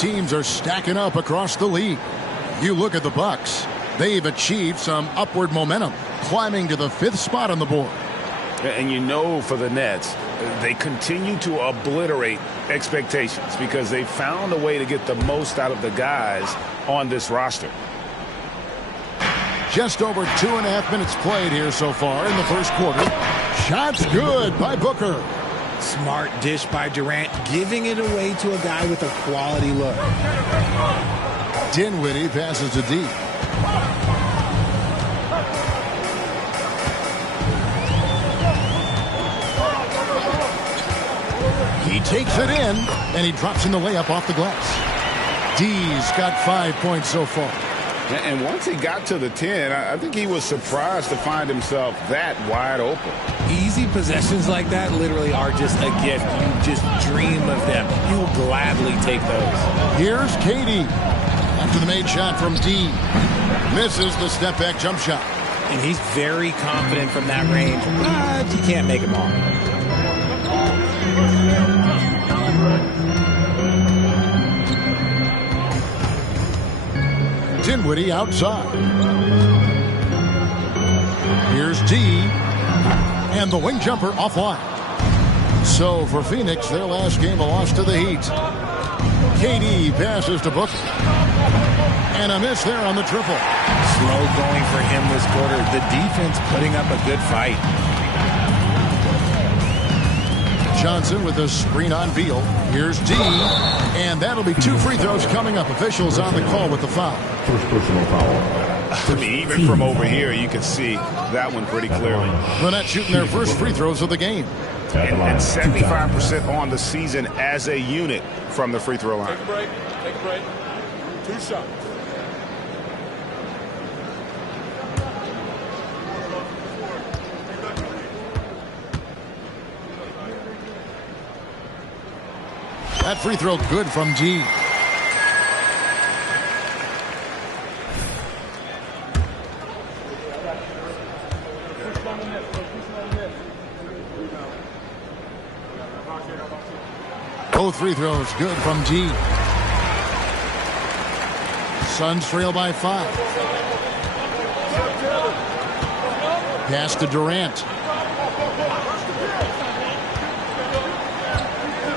teams are stacking up across the league. You look at the Bucks. They've achieved some upward momentum, climbing to the 5th spot on the board. And you know, for the Nets, they continue to obliterate expectations because they found a way to get the most out of the guys on this roster. Just over 2.5 minutes played here so far in the first quarter. Shots good by Booker. Smart dish by Durant, giving it away to a guy with a quality look. Dinwiddie passes to D. He takes it in, and he drops in the layup off the glass. D's got 5 points so far. And once he got to the 10, I think he was surprised to find himself that wide open. Easy possessions like that literally are just a gift. You just dream of them. You'll gladly take those. Here's KD. After the made shot from D. Misses the step-back jump shot. And he's very confident from that range, but you can't make him all. Dinwiddie outside. Here's D. And the wing jumper offline. So for Phoenix, their last game a loss to the Heat. KD passes to Booker. And a miss there on the triple. Slow going for him this quarter. The defense putting up a good fight. Johnson with a screen on Beal. Here's D. And that'll be 2 free throws coming up. Officials on the call with the foul. First personal foul. I mean, even from over here, you can see that one pretty clearly. The Nets shooting their first free throws of the game. And 75% on the season as a unit from the free throw line. Take a break. Take a break. 2 shots. That free throw good from G. Both free throws good from G. Suns trail by 5. Pass to Durant.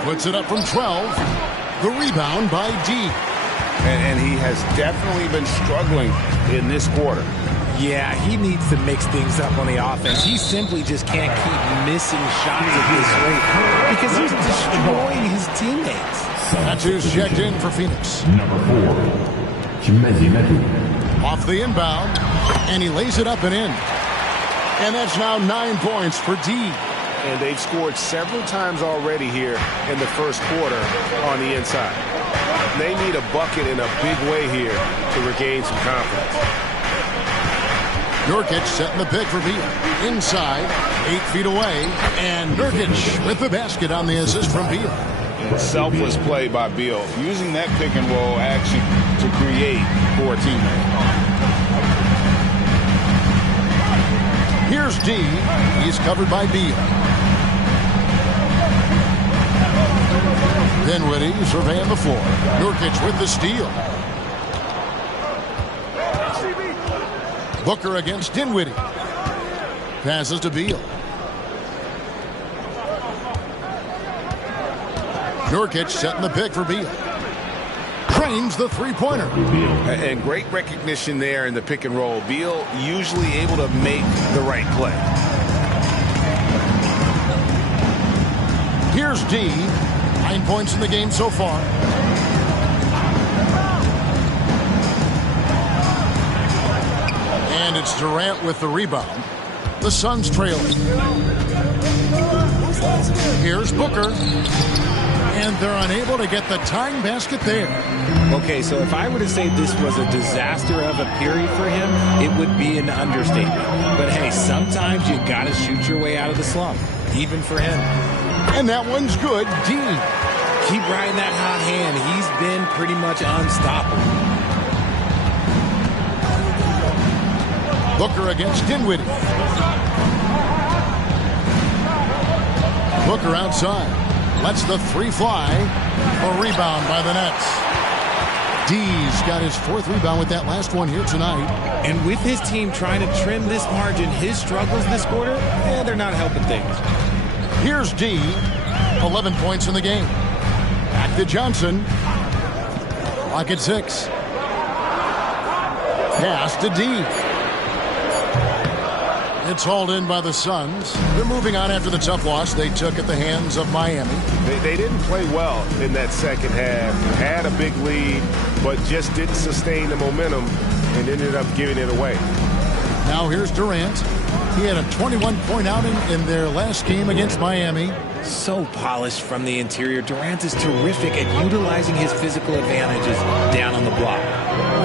Puts it up from 12. The rebound by D. And he has definitely been struggling in this quarter. Yeah, he needs to mix things up on the offense. He simply just can't keep missing shots at this rate because he's destroying his teammates. That's who's checked in for Phoenix. Number 4, Chimezie Metu. Off the inbound, and he lays it up and in. And that's now 9 points for D. And they've scored several times already here in the first quarter on the inside. They need a bucket in a big way here to regain some confidence. Nurkic setting the pick for Beal. Inside, 8 feet away, and Nurkic with the basket on the assist from Beal. Selfless play by Beal, using that pick and roll action to create for a teammate. Here's D. He's covered by Beal. Dinwiddie surveying the floor. Nurkic with the steal. Booker against Dinwiddie. Passes to Beal. Nurkic setting the pick for Beal. Trains the three-pointer. And great recognition there in the pick and roll. Beal usually able to make the right play. Here's D. 9 points in the game so far. And it's Durant with the rebound. The Suns trailing. Here's Booker. And they're unable to get the tying basket there. Okay, so if I were to say this was a disaster of a period for him, it would be an understatement. But hey, sometimes you got to shoot your way out of the slump, even for him. And that one's good. D. Keep riding that hot hand. He's been pretty much unstoppable. Booker against Dinwiddie. Booker outside. Lets the three fly. A rebound by the Nets. D's got his 4th rebound with that last one here tonight. And with his team trying to trim this margin, his struggles this quarter, they're not helping things. Here's D. 11 points in the game. Back to Johnson. Clock at 6. Pass to D. It's hauled in by the Suns. They're moving on after the tough loss they took at the hands of Miami. They didn't play well in that second half. Had a big lead, but just didn't sustain the momentum and ended up giving it away. Now here's Durant. He had a 21-point outing in their last game against Miami. So polished from the interior. Durant is terrific at utilizing his physical advantages down on the block.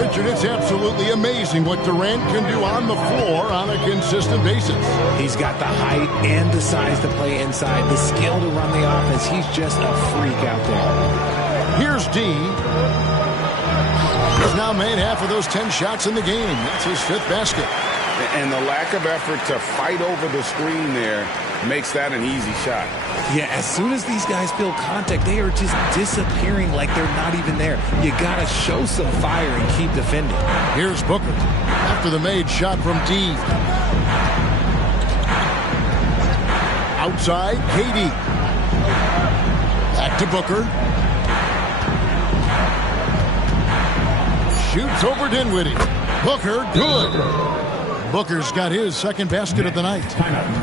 Richard, it's absolutely amazing what Durant can do on the floor on a consistent basis. He's got the height and the size to play inside, the skill to run the offense. He's just a freak out there. Here's D. He's now made half of those 10 shots in the game. That's his 5th basket. And the lack of effort to fight over the screen there makes that an easy shot. Yeah, as soon as these guys feel contact, they are just disappearing like they're not even there. You got to show some fire and keep defending. Here's Booker after the made shot from D. Outside, KD. Back to Booker. Shoots over Dinwiddie. Booker, good. Booker's got his 2nd basket of the night.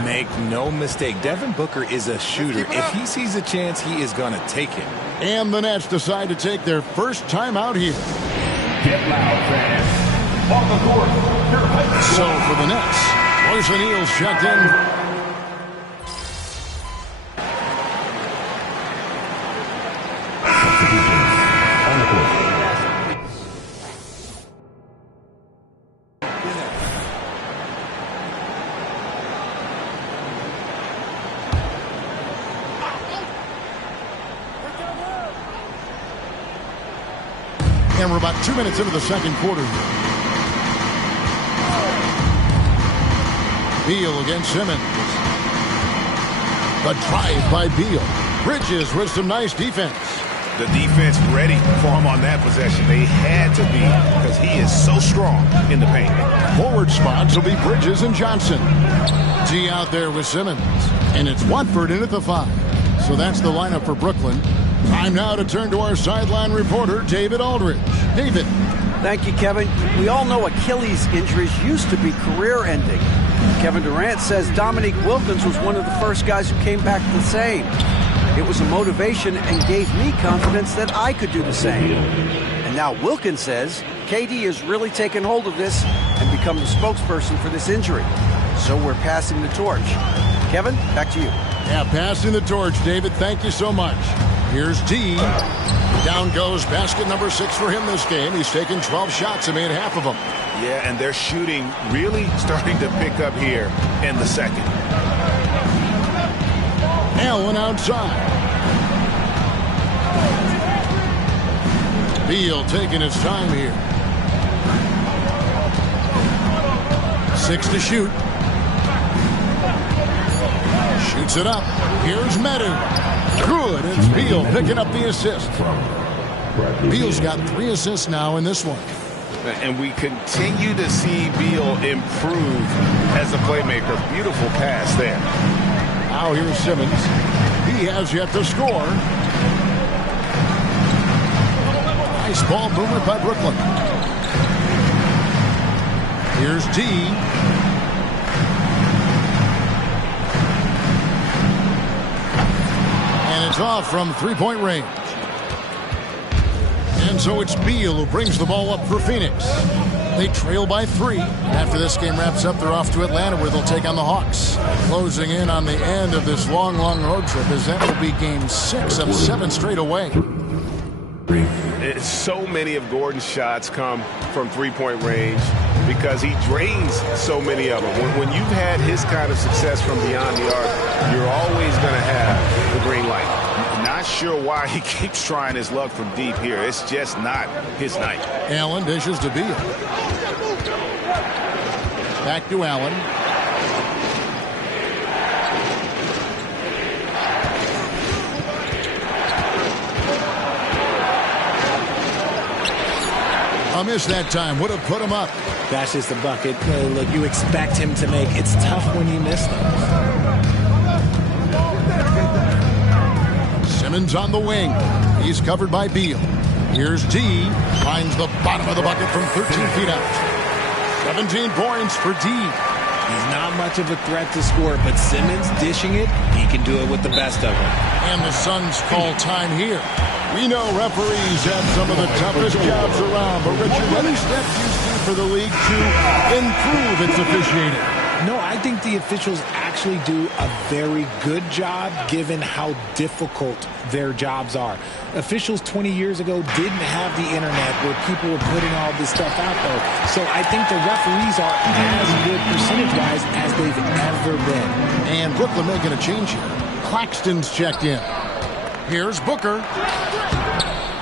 Make no mistake, Devin Booker is a shooter. If he sees a chance, he is going to take it. And the Nets decide to take their first time out here. Get loud, fans. On the court. So for the Nets, Royce O'Neal's checked in. On the court. And we're about 2 minutes into the second quarter. Beal against Simmons. The drive by Beal. Bridges with some nice defense. The defense ready for him on that possession. They had to be because he is so strong in the paint. Forward spots will be Bridges and Johnson. G out there with Simmons. And it's Watford in at the 5. So that's the lineup for Brooklyn. Time now to turn to our sideline reporter, David Aldridge. David. Thank you, Kevin. We all know Achilles injuries used to be career-ending. Kevin Durant says Dominique Wilkins was one of the first guys who came back the same. It was a motivation and gave me confidence that I could do the same. And now Wilkins says KD has really taken hold of this and become the spokesperson for this injury. So we're passing the torch. Kevin, back to you. Yeah, passing the torch, David. Thank you so much. Here's D. Down goes basket number 6 for him this game. He's taken 12 shots and made half of them. Yeah, and their shooting really starting to pick up here in the second. Allen outside. Beal taking his time here. 6 to shoot. Shoots it up. Here's Medu. Good. It's Beal picking up the assist. Beal's got 3 assists now in this one. And we continue to see Beal improve as a playmaker. Beautiful pass there. Now here's Simmons. He has yet to score. Nice ball movement by Brooklyn. Here's D. And it's off from 3-point range. And so it's Beal who brings the ball up for Phoenix. They trail by 3. After this game wraps up, they're off to Atlanta where they'll take on the Hawks. Closing in on the end of this long, long road trip as that will be game 6 of 7 straight away. So many of Gordon's shots come from 3-point range because he drains so many of them. When you've had his kind of success from beyond the arc, you're always going to have the green light. Not sure why he keeps trying his luck from deep here. It's just not his night. Allen dishes to Beal. Back to Allen. A miss that time would have put him up. That's just a bucket. Look, you expect him to make. It's tough when you miss them. Simmons on the wing. He's covered by Beal. Here's D. Finds the bottom of the bucket from 13 feet out. 17 points for D. He's not much of a threat to score, but Simmons dishing it, he can do it with the best of them. And the Suns call time here. We know referees have some of the toughest jobs around, but Richard, any steps you see for the league to improve its officiating? No, I think the officials actually do a very good job given how difficult their jobs are. Officials 20 years ago didn't have the internet where people were putting all this stuff out there. So I think the referees are as good percentage-wise as they've ever been. And Brooklyn making a change here. Claxton's checked in. Here's Booker.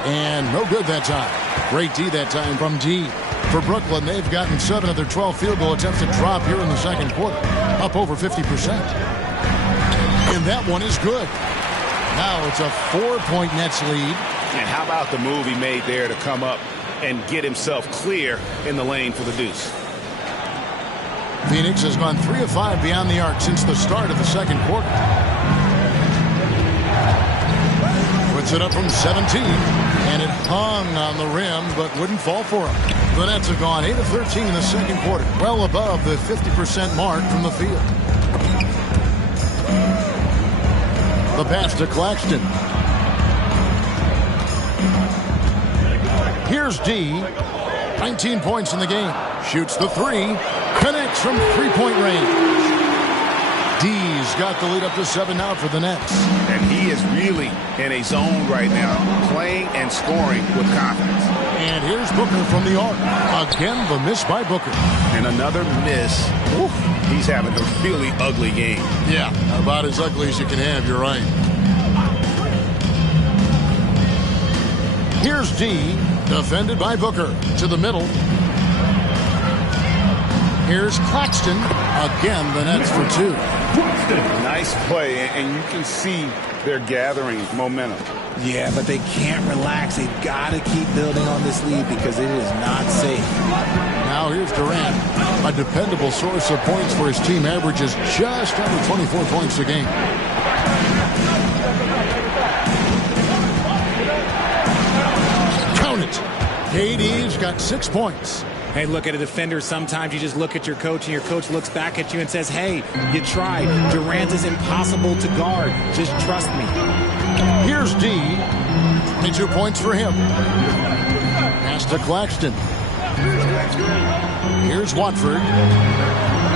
And no good that time. Great D that time from D. For Brooklyn, they've gotten 7 of their 12 field goal attempts to drop here in the second quarter. Up over 50%. And that one is good. Now it's a 4-point Nets lead. And how about the move he made there to come up and get himself clear in the lane for the deuce? Phoenix has gone 3 of 5 beyond the arc since the start of the second quarter. Puts it up from 17, and it hung on the rim, but wouldn't fall for him. The Nets have gone 8 of 13 in the second quarter, well above the 50% mark from the field. The pass to Claxton. Here's D. 19 points in the game. Shoots the 3. Connects from three-point range. D's got the lead up to 7 now for the Nets. And he is really in a zone right now, playing and scoring with confidence. And here's Booker from the arc. Again, the miss by Booker. And another miss. Oof. He's having a really ugly game. Yeah, about as ugly as you can have, you're right. Here's D, defended by Booker. To the middle. Here's Claxton. Again, the Nets for 2. Nice play, and you can see they're gathering momentum. Yeah, but they can't relax. They've got to keep building on this lead because it is not safe. Now here's Durant. A dependable source of points for his team, averages just under 24 points a game. Count it. KD's got 6 points. Hey, look at a defender. Sometimes you just look at your coach, and your coach looks back at you and says, hey, you tried. Durant is impossible to guard. Just trust me. Here's D. 22 points for him. Pass to Claxton. Here's Watford.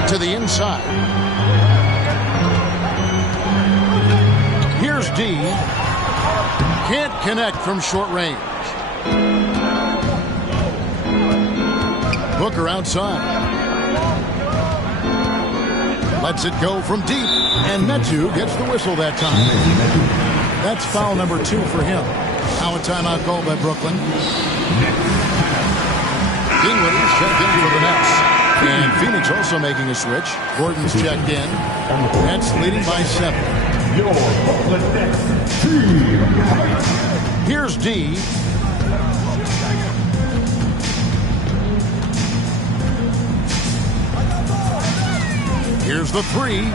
To the inside. Here's D. Can't connect from short range. Booker outside. Lets it go from deep. And Metu gets the whistle that time. That's foul number 2 for him. Now a timeout called by Brooklyn. Dinwiddie's checked in for the Nets. And Phoenix also making a switch. Gordon's checked in. Nets leading by 7. Your Brooklyn Nets team. Here's D. Here's the 3.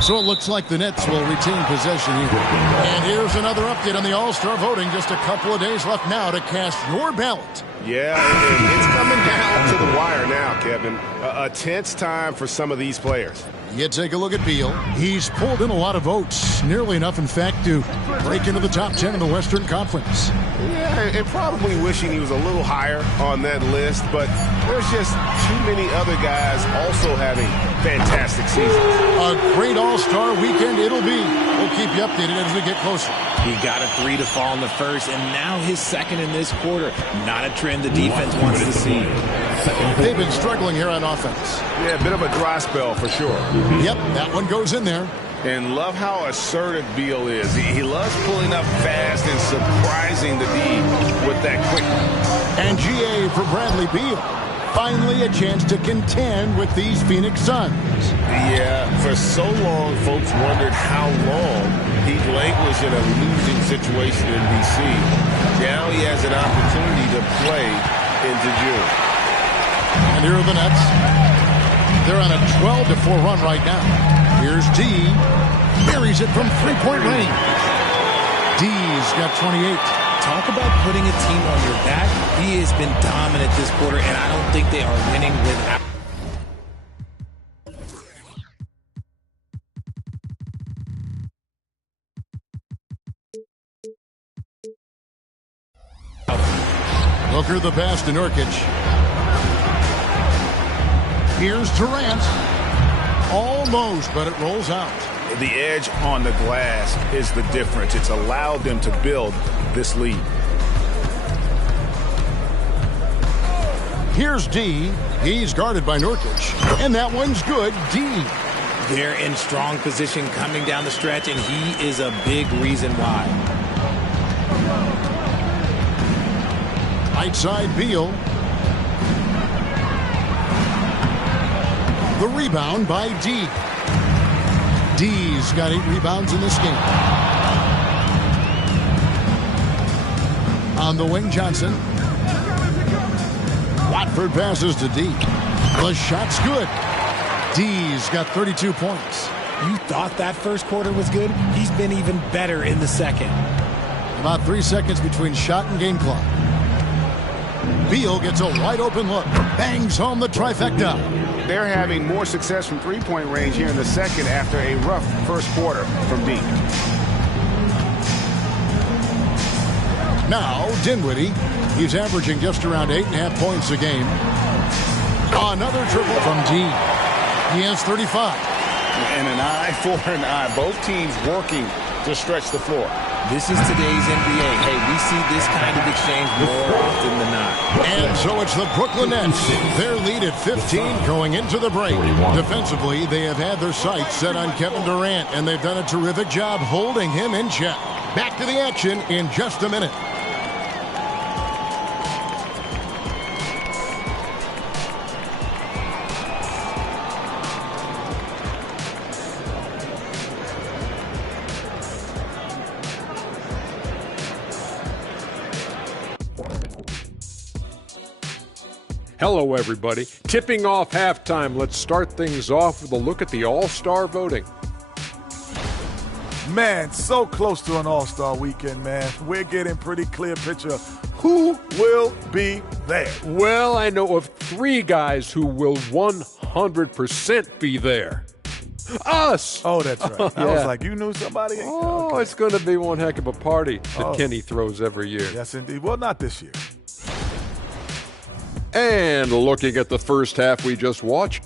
So it looks like the Nets will retain possession here. And here's another update on the All-Star voting. Just a couple of days left now to cast your ballot. Yeah, and it's coming down to the wire now, Kevin. A tense time for some of these players. You take a look at Beal. He's pulled in a lot of votes. Nearly enough, in fact, to break into the top 10 in the Western Conference. Yeah, and probably wishing he was a little higher on that list, but there's just too many other guys also having fantastic seasons. A great All-Star weekend it'll be. We'll keep you updated as we get closer. He got a 3 to fall in the first, and now his second in this quarter. Not a trend the defense wants to see. They've been struggling here on offense. Yeah, a bit of a dry spell for sure. Yep, that one goes in there. And love how assertive Beal is. He loves pulling up fast and surprising the D with that quickness. And GA for Bradley Beal. Finally a chance to contend with these Phoenix Suns. Yeah, for so long, folks wondered how long he'd languished in a losing situation in D.C. Now he has an opportunity to play into June. And here are the Nets. They're on a 12-4 run right now. Here's D. Buries it from three-point range. D's got 28. Talk about putting a team on your back. He has been dominant this quarter, and I don't think they are winning without. Booker the pass to Nurkic. Here's Durant. Almost, but it rolls out. The edge on the glass is the difference. It's allowed them to build this lead. Here's D. He's guarded by Nurkic. And that one's good. D. They're in strong position coming down the stretch, and he is a big reason why. Right side, Beal. The rebound by D. D's got 8 rebounds in this game. On the wing, Johnson. Watford passes to D. The shot's good. D's got 32 points. You thought that first quarter was good? He's been even better in the second. About 3 seconds between shot and game clock. Beal gets a wide open look. Bangs home the trifecta. They're having more success from three-point range here in the second after a rough first quarter from deep. Now, Dinwiddie. He's averaging just around 8.5 points a game. Another triple from D. He has 35. And an eye for an eye. Both teams working to stretch the floor. This is today's NBA. Hey, we see this kind of exchange more often than not. And so it's the Brooklyn Nets. Their lead at 15 going into the break. Defensively, they have had their sights set on Kevin Durant, and they've done a terrific job holding him in check. Back to the action in just a minute. Hello, everybody. Tipping off halftime. Let's start things off with a look at the All-Star voting. Man, so close to an All-Star weekend, man. We're getting pretty clear picture of who will be there. Well, I know of 3 guys who will 100% be there. Us! Oh, that's right. I was like, you knew somebody? Oh, okay. It's going to be one heck of a party that Kenny throws every year. Yes, indeed. Well, not this year. And looking at the first half we just watched,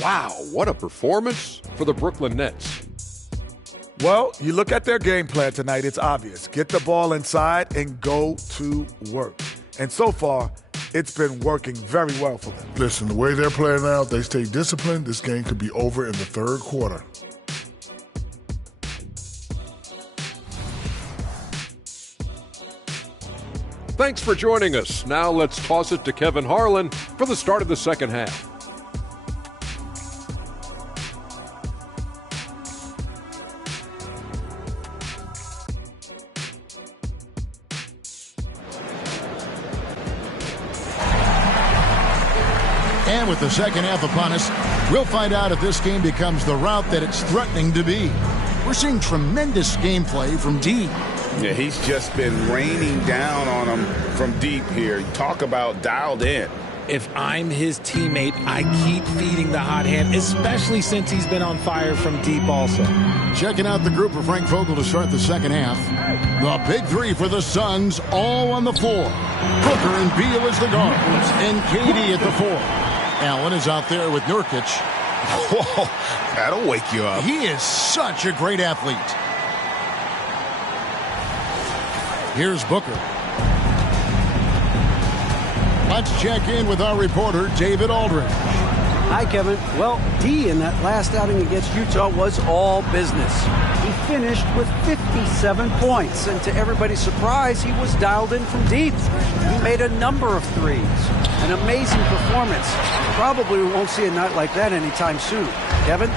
wow, what a performance for the Brooklyn Nets. Well, you look at their game plan tonight, it's obvious. Get the ball inside and go to work. And so far, it's been working very well for them. Listen, the way they're playing now, if they stay disciplined, this game could be over in the third quarter. Thanks for joining us. Now let's toss it to Kevin Harlan for the start of the second half. And with the second half upon us, we'll find out if this game becomes the route that it's threatening to be. We're seeing tremendous gameplay from D. Yeah, he's just been raining down on them from deep here. Talk about dialed in. If I'm his teammate, I keep feeding the hot hand, especially since he's been on fire from deep also. Checking out the group for Frank Vogel to start the second half. The big 3 for the Suns, all on the floor. Booker and Beal as the guards, and KD at the 4. Allen is out there with Nurkic. Whoa, that'll wake you up. He is such a great athlete. Here's Booker. Let's check in with our reporter, David Aldridge. Hi, Kevin. Well, D in that last outing against Utah was all business. He finished with 57 points, and to everybody's surprise, he was dialed in from deep. He made a number of threes. An amazing performance. Probably won't see a night like that anytime soon. Kevin?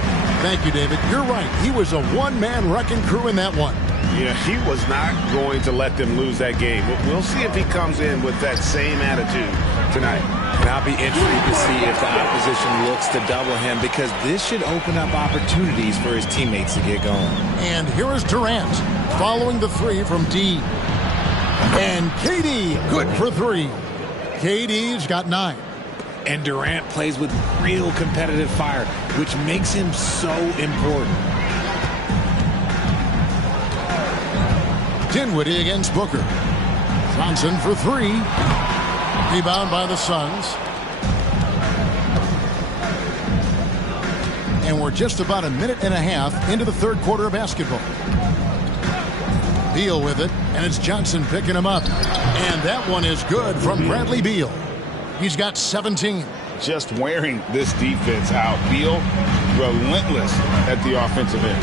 Thank you, David. You're right. He was a one-man wrecking crew in that one. Yeah, he was not going to let them lose that game. We'll see if he comes in with that same attitude tonight. And I'll be intrigued to see if the opposition looks to double him, because this should open up opportunities for his teammates to get going. And here is Durant following the three from D. And KD, good for three. KD's got 9. And Durant plays with real competitive fire, which makes him so important. Dinwiddie against Booker. Johnson for 3. Rebound by the Suns. And we're just about a minute and a half into the third quarter of basketball. Beal with it, and it's Johnson picking him up. And that one is good from Bradley Beal. He's got 17. Just wearing this defense out. Beal, relentless at the offensive end.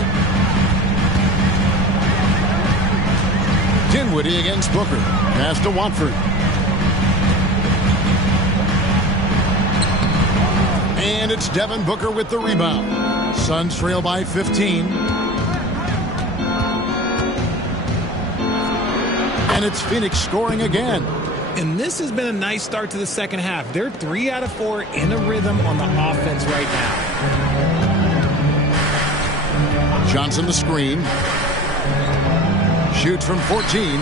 Dinwiddie against Booker. Pass to Watford. And it's Devin Booker with the rebound. Suns trail by 15. And it's Phoenix scoring again. And this has been a nice start to the second half. They're 3 out of 4 in a rhythm on the offense right now. Johnson the screen. Shoots from 14.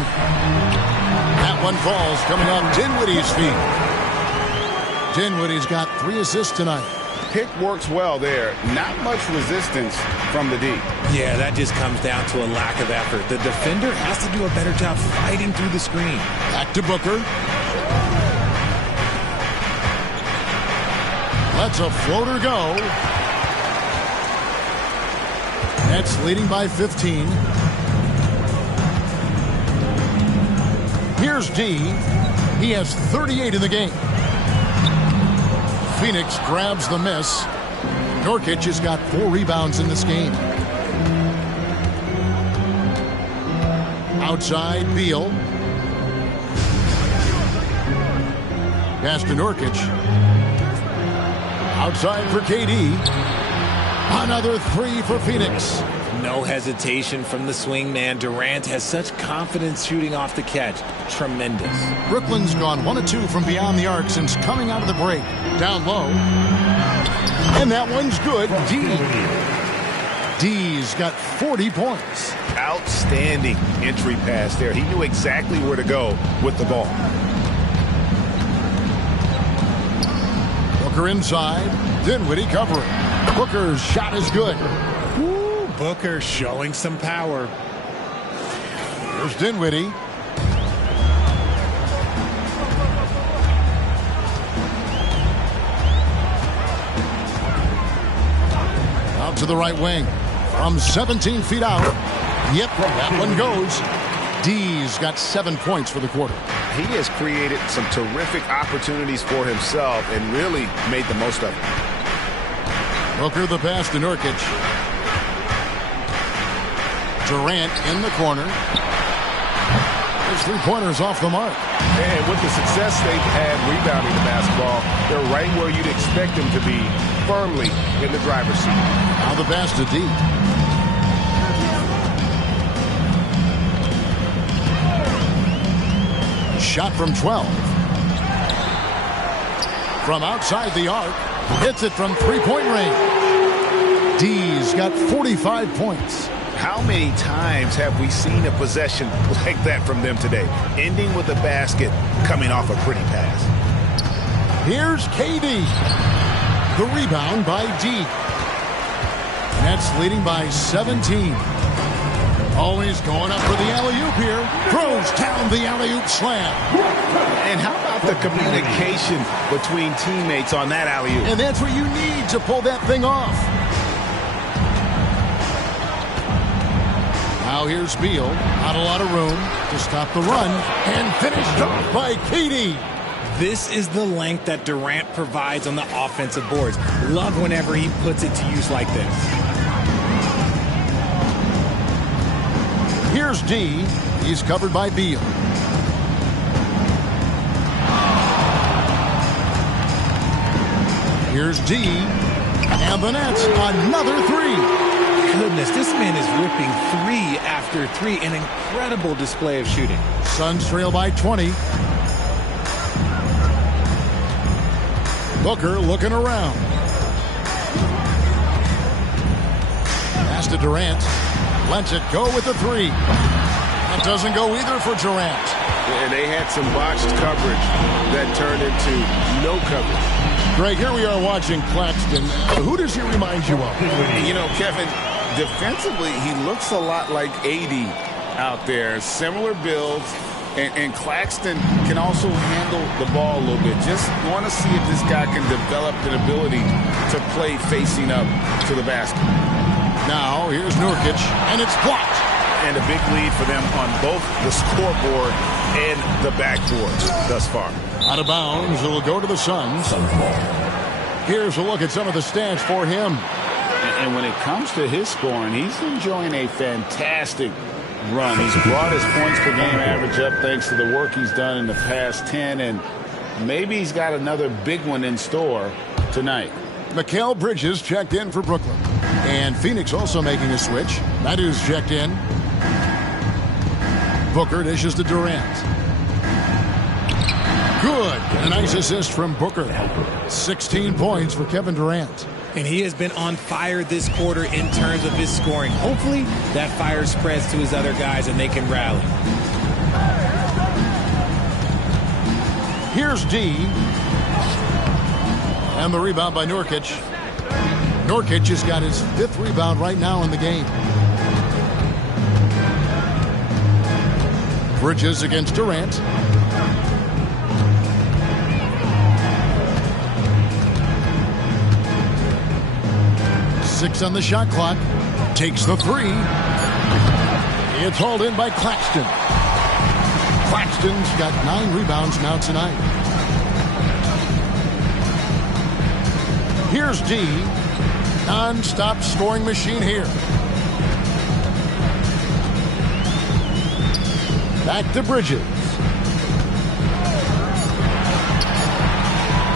That one falls, coming off Dinwiddie's feet. Dinwiddie's got 3 assists tonight. Pick works well there. Not much resistance from the D. Yeah, that just comes down to a lack of effort. The defender has to do a better job fighting through the screen. Back to Booker. Lets a floater go. Nets leading by 15. Here's D. He has 38 in the game. Phoenix grabs the miss. Nurkic has got 4 rebounds in this game. Outside, Beal. Pass to Nurkic. Outside for KD. Another 3 for Phoenix. No hesitation from the swing man. Durant has such confidence shooting off the catch. Tremendous. Brooklyn's gone 1 of 2 from beyond the arc since coming out of the break. Down low. And that one's good. D's got 40 points. Outstanding entry pass there. He knew exactly where to go with the ball. Booker inside. Dinwiddie covering. Booker's shot is good. Booker showing some power. Here's Dinwiddie. Out to the right wing. From 17 feet out. Yep, that one goes. D's got 7 points for the quarter. He has created some terrific opportunities for himself and really made the most of it. Booker the pass to Nurkic. Durant in the corner. His 3-pointers off the mark. And with the success they've had rebounding the basketball, they're right where you'd expect them to be, firmly in the driver's seat. Now the pass to D. Shot from 12. From outside the arc. Hits it from 3-point range. D's got 45 points. How many times have we seen a possession like that from them today? Ending with a basket, coming off a pretty pass. Here's KD. The rebound by D. Nets leading by 17. Always going up for the alley-oop here. Throws down the alley-oop slam. And how about the communication between teammates on that alley-oop? And that's what you need to pull that thing off. Now here's Beal. Not a lot of room to stop the run. And finished off by KD. This is the length that Durant provides on the offensive boards. Love whenever he puts it to use like this. Here's D. He's covered by Beal. Here's D. And the Nets, another three. Goodness, this man is ripping three after three. An incredible display of shooting. Suns trail by 20. Booker looking around. Pass to Durant. Lets it go with the three. That doesn't go either for Durant. And they had some botched coverage that turned into no coverage. Greg, here we are watching Claxton. Who does he remind you of? You know, Kevin, defensively, he looks a lot like AD out there. Similar builds. And Claxton can also handle the ball a little bit. Just want to see if this guy can develop an ability to play facing up to the basket. Now, here's Nurkic, and it's blocked. And a big lead for them on both the scoreboard and the backboard thus far. Out of bounds, it'll go to the Suns. Here's a look at some of the stats for him. And when it comes to his scoring, he's enjoying a fantastic run. He's brought his points per game average up thanks to the work he's done in the past 10, and maybe he's got another big one in store tonight. Mikal Bridges checked in for Brooklyn. And Phoenix also making a switch. Madu's checked in. Booker dishes to Durant. Good. And a nice assist from Booker. 16 points for Kevin Durant. And he has been on fire this quarter in terms of his scoring. Hopefully, that fire spreads to his other guys and they can rally. Here's D. And the rebound by Nurkic. Nurkic has got his 5th rebound right now in the game. Bridges against Durant. Six on the shot clock. Takes the three. It's hauled in by Claxton. Claxton's got 9 rebounds now tonight. Here's D. Non-stop scoring machine here. Back to Bridges.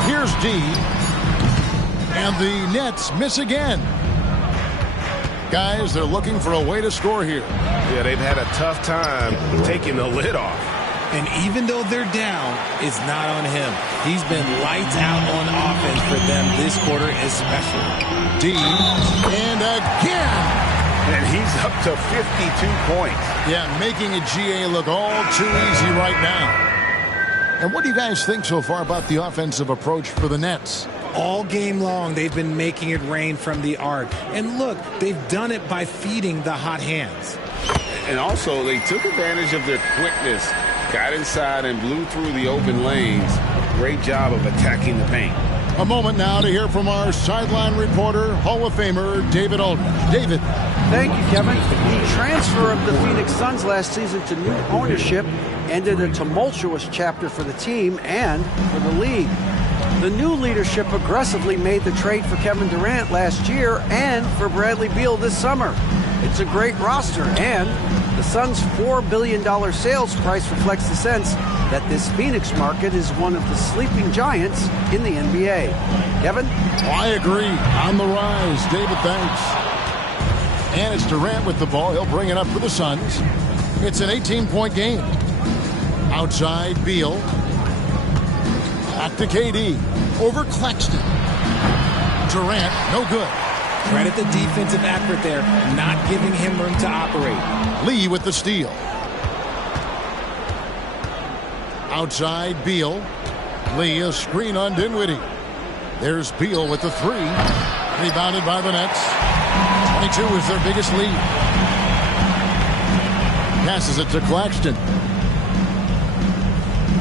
Here's D. And the Nets miss again. Guys, they're looking for a way to score here. Yeah, they've had a tough time taking the lid off. And even though they're down, it's not on him. He's been lights out on offense for them this quarter especially. D. And again. And he's up to 52 points. Yeah, making a GA look all too easy right now. And what do you guys think so far about the offensive approach for the Nets? All game long, they've been making it rain from the arc. And look, they've done it by feeding the hot hands. And also, they took advantage of their quickness, got inside and blew through the open lanes. Great job of attacking the paint. A moment now to hear from our sideline reporter, Hall of Famer David Aldridge. David. Thank you, Kevin. The transfer of the Phoenix Suns last season to new ownership ended a tumultuous chapter for the team and for the league. The new leadership aggressively made the trade for Kevin Durant last year and for Bradley Beal this summer. It's a great roster, and the Suns' $4 billion sales price reflects the sense that this Phoenix market is one of the sleeping giants in the NBA. Kevin? I agree. On the rise. David, thanks. And it's Durant with the ball. He'll bring it up for the Suns. It's an 18-point game. Outside, Beal. Back to KD. Over Claxton. Durant, no good. Credit the defensive effort there, not giving him room to operate. Lee with the steal. Outside, Beal. Lee, a screen on Dinwiddie. There's Beal with the three. Rebounded by the Nets. 22 is their biggest lead. Passes it to Claxton.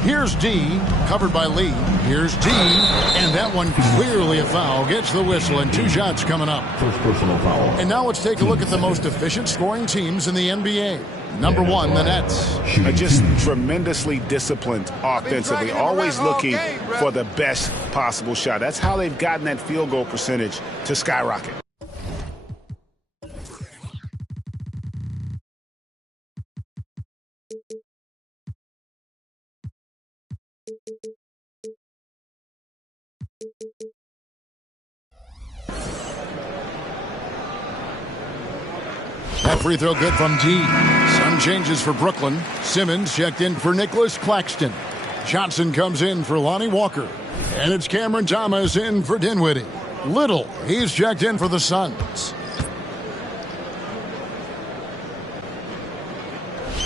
Here's D, covered by Lee. Here's D, and that one clearly a foul. Gets the whistle, and 2 shots coming up. First personal foul. And now let's take a look at the most efficient scoring teams in the NBA. Number 1, the Nets. Just tremendously disciplined offensively, always looking for the best possible shot. That's how they've gotten that field goal percentage to skyrocket. That free throw good from D. Some changes for Brooklyn. Simmons checked in for Nicholas Claxton. Johnson comes in for Lonnie Walker. And it's Cameron Thomas in for Dinwiddie. Little, he's checked in for the Suns.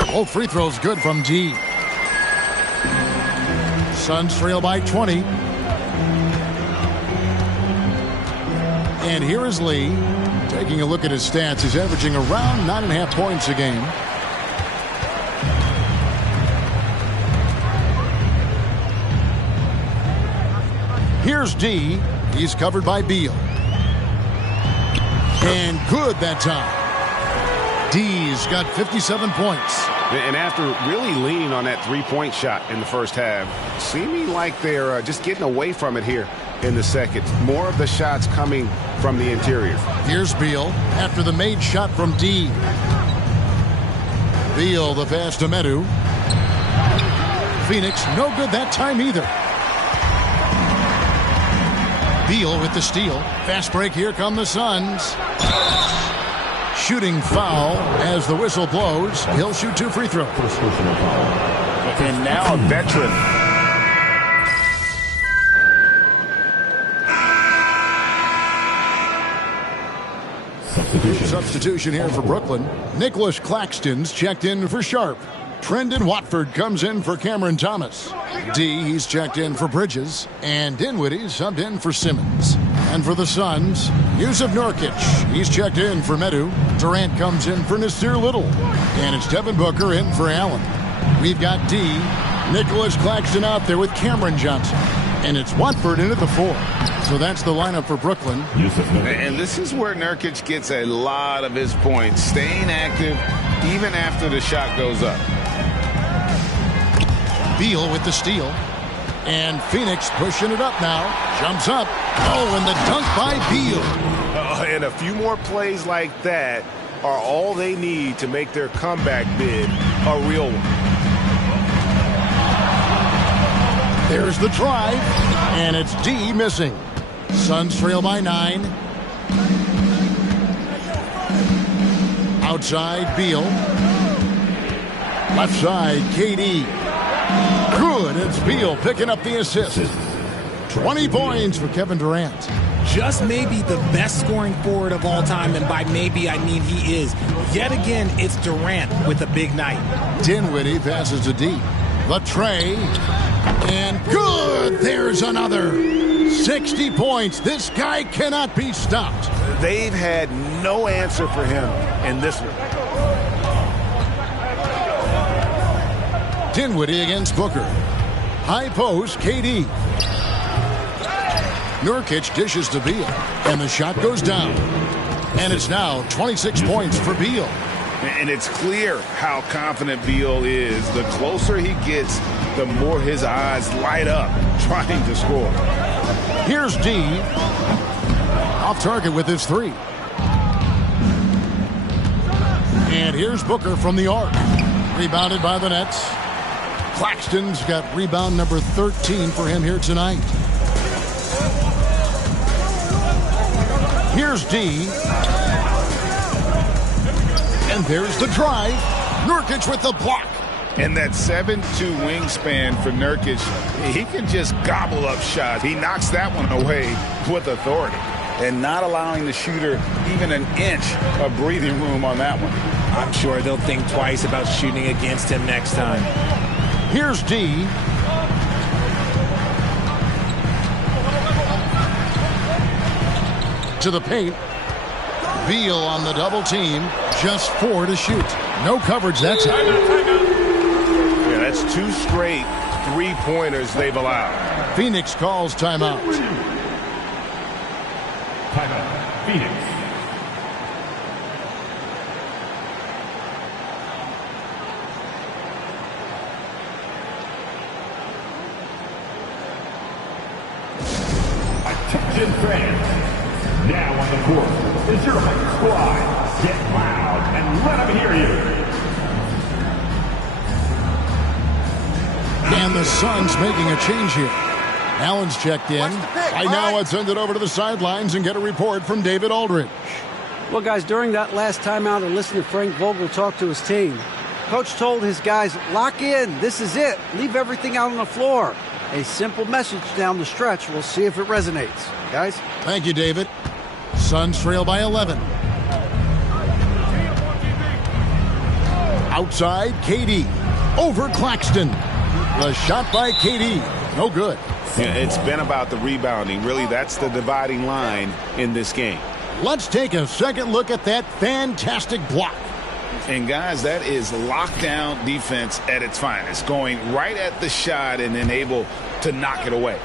Both free throws good from D. Suns trail by 20. And here is Lee. Taking a look at his stats, he's averaging around 9.5 points a game. Here's D. He's covered by Beal. And good that time. D's got 57 points. And after really leaning on that three-point shot in the first half, seeming like they're just getting away from it here in the second. More of the shots coming from the interior. Here's Beal after the made shot from D. Beal the pass to Medu. Phoenix no good that time either. Beal with the steal. Fast break, here come the Suns. Shooting foul as the whistle blows. He'll shoot 2 free throws. And now a veteran. Substitution here for Brooklyn. Nicholas Claxton's checked in for Sharp. Trendon Watford comes in for Cameron Thomas. D, he's checked in for Bridges. And Dinwiddie subbed in for Simmons. And for the Suns, Yusuf Nurkic. He's checked in for Medu. Durant comes in for Nasir Little. And it's Devin Booker in for Allen. We've got D, Nicholas Claxton out there with Cameron Johnson. And it's Watford in at the 4. So that's the lineup for Brooklyn. And this is where Nurkic gets a lot of his points, staying active even after the shot goes up. Beal with the steal. And Phoenix pushing it up now. Jumps up. Oh, and the dunk by Beal. And a few more plays like that are all they need to make their comeback bid a real one. There's the drive. And it's D missing. Suns trail by 9. Outside, Beal. Left side, KD. Good, it's Beal picking up the assist. 20 points for Kevin Durant. Just maybe the best scoring forward of all time, and by maybe I mean he is. Yet again, it's Durant with a big night. Dinwiddie passes to D. The tray. And good, there's another. 60 points. This guy cannot be stopped. They've had no answer for him in this one. Dinwiddie against Booker. High post, KD. Nurkic dishes to Beal. And the shot goes down. And it's now 26 points for Beal. And it's clear how confident Beal is. The closer he gets, the more his eyes light up trying to score. Here's D. Off target with his 3. And here's Booker from the arc. Rebounded by the Nets. Claxton's got rebound number 13 for him here tonight. Here's D. And there's the drive. Nurkic with the block. And that 7'2" wingspan for Nurkic, he can just gobble up shots. He knocks that one away with authority and not allowing the shooter even an inch of breathing room on that one. I'm sure they'll think twice about shooting against him next time. Here's D. To the paint. Beal on the double team. Just 4 to shoot. No coverage that time. Yeah, that's 2 straight three-pointers they've allowed. Phoenix calls timeout. Timeout, Phoenix. on the court is your Heights squad. Get loud and let them hear you. And the Suns making a change here. Allen's checked in. Right now, let's send it over to the sidelines and get a report from David Aldridge. Well, guys, during that last timeout, I listened to Frank Vogel talk to his team. Coach told his guys, lock in. This is it. Leave everything out on the floor. A simple message down the stretch. We'll see if it resonates. Guys? Thank you, David. Suns trail by 11. Outside, KD. Over Claxton. The shot by KD. No good. Yeah, it's been about the rebounding. Really, that's the dividing line in this game. Let's take a second look at that fantastic block. And, guys, that is lockdown defense at its finest. Going right at the shot and then able to knock it away.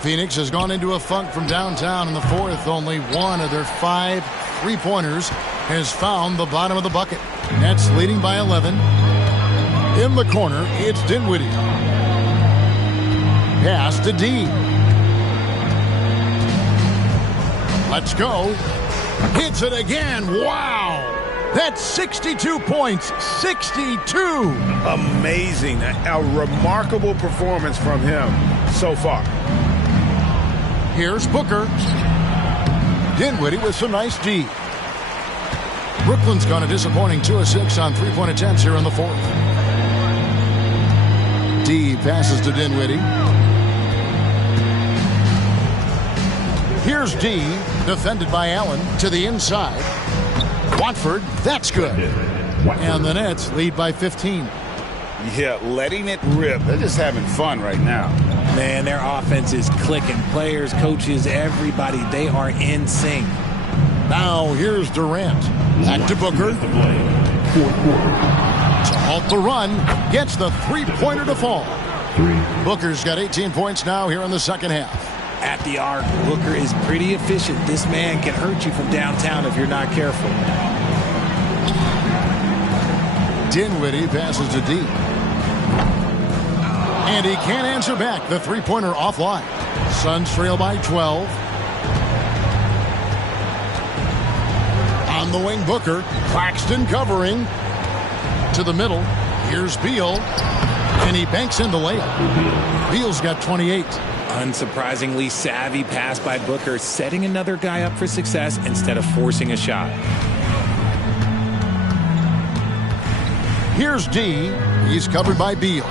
Phoenix has gone into a funk from downtown in the fourth. Only one of their 5 3-pointers has found the bottom of the bucket. Nets leading by 11. In the corner, it's Dinwiddie. Pass to D. Let's go. Hits it again. Wow. That's 62 points. 62. Amazing. A remarkable performance from him so far. Here's Booker. Dinwiddie with some nice D. Brooklyn's gone a disappointing 2 of 6 on 3-point attempts here in the fourth. D passes to Dinwiddie. Here's D, defended by Allen, to the inside. Watford, that's good. And the Nets lead by 15. Yeah, letting it rip. They're just having fun right now. Man, their offense is clicking. Players, coaches, everybody, they are in sync. Now here's Durant. Back to Booker. To halt the run, gets the 3-pointer to fall. Booker's got 18 points now here in the second half. At the arc, Booker is pretty efficient. This man can hurt you from downtown if you're not careful. Dinwiddie passes to D. And he can't answer back. The 3-pointer offline. Suns trail by 12. On the wing, Booker. Claxton covering. To the middle. Here's Beal. And he banks in the layup. Beal's got 28. Unsurprisingly savvy pass by Booker, setting another guy up for success instead of forcing a shot. Here's D. He's covered by Beal.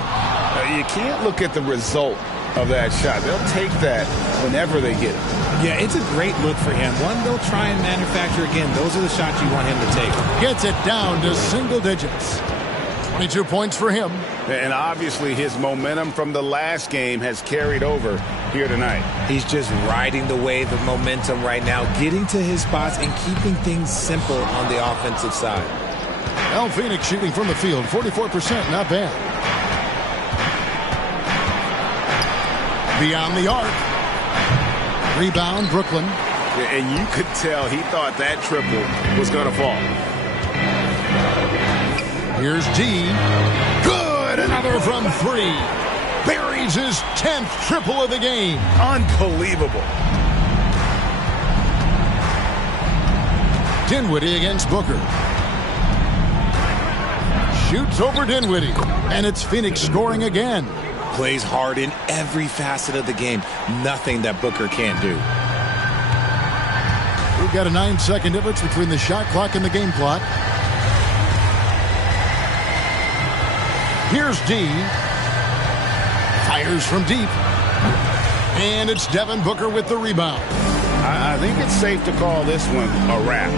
You can't look at the result of that shot. They'll take that whenever they get it. Yeah, it's a great look for him. One they'll try and manufacture again. Those are the shots you want him to take. Gets it down to single digits. 22 points for him. And obviously his momentum from the last game has carried over here tonight. He's just riding the wave of momentum right now, getting to his spots and keeping things simple on the offensive side. Al Phoenix shooting from the field, 44%, not bad. Beyond the arc. Rebound, Brooklyn. And you could tell he thought that triple was going to fall. Here's D. Good! Another from 3. Buries his 10th triple of the game. Unbelievable. Dinwiddie against Booker. Shoots over Dinwiddie. And it's Phoenix scoring again. Plays hard in every facet of the game. Nothing that Booker can't do. We've got a 9-second difference between the shot clock and the game clock. Here's D. Fires from deep. And it's Devin Booker with the rebound. I think it's safe to call this one a wrap.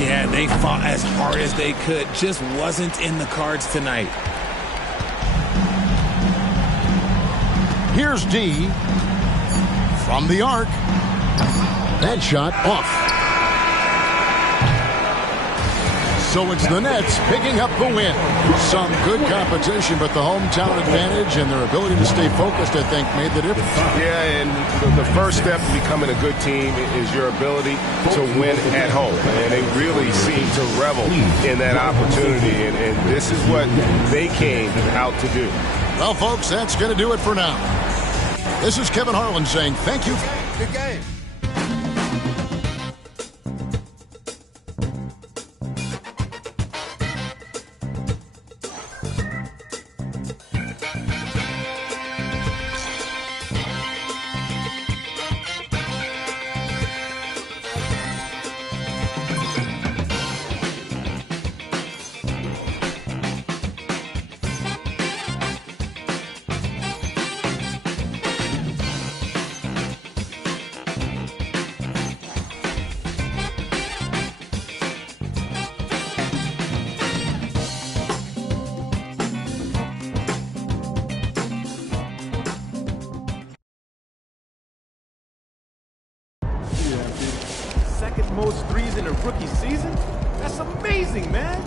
Yeah, they fought as hard as they could. Just wasn't in the cards tonight. Here's D. From the arc. That shot off. So it's the Nets picking up the win. Some good competition, but the hometown advantage and their ability to stay focused, I think, made the difference. Yeah, and the first step to becoming a good team is your ability to win at home. And they really seem to revel in that opportunity, and this is what they came out to do. Well, folks, that's going to do it for now. This is Kevin Harlan saying thank you. Good game. Second most threes in a rookie season? That's amazing, man.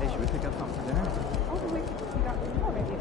Hey, should we pick up something for dinner? Oh, wait. We got more, maybe.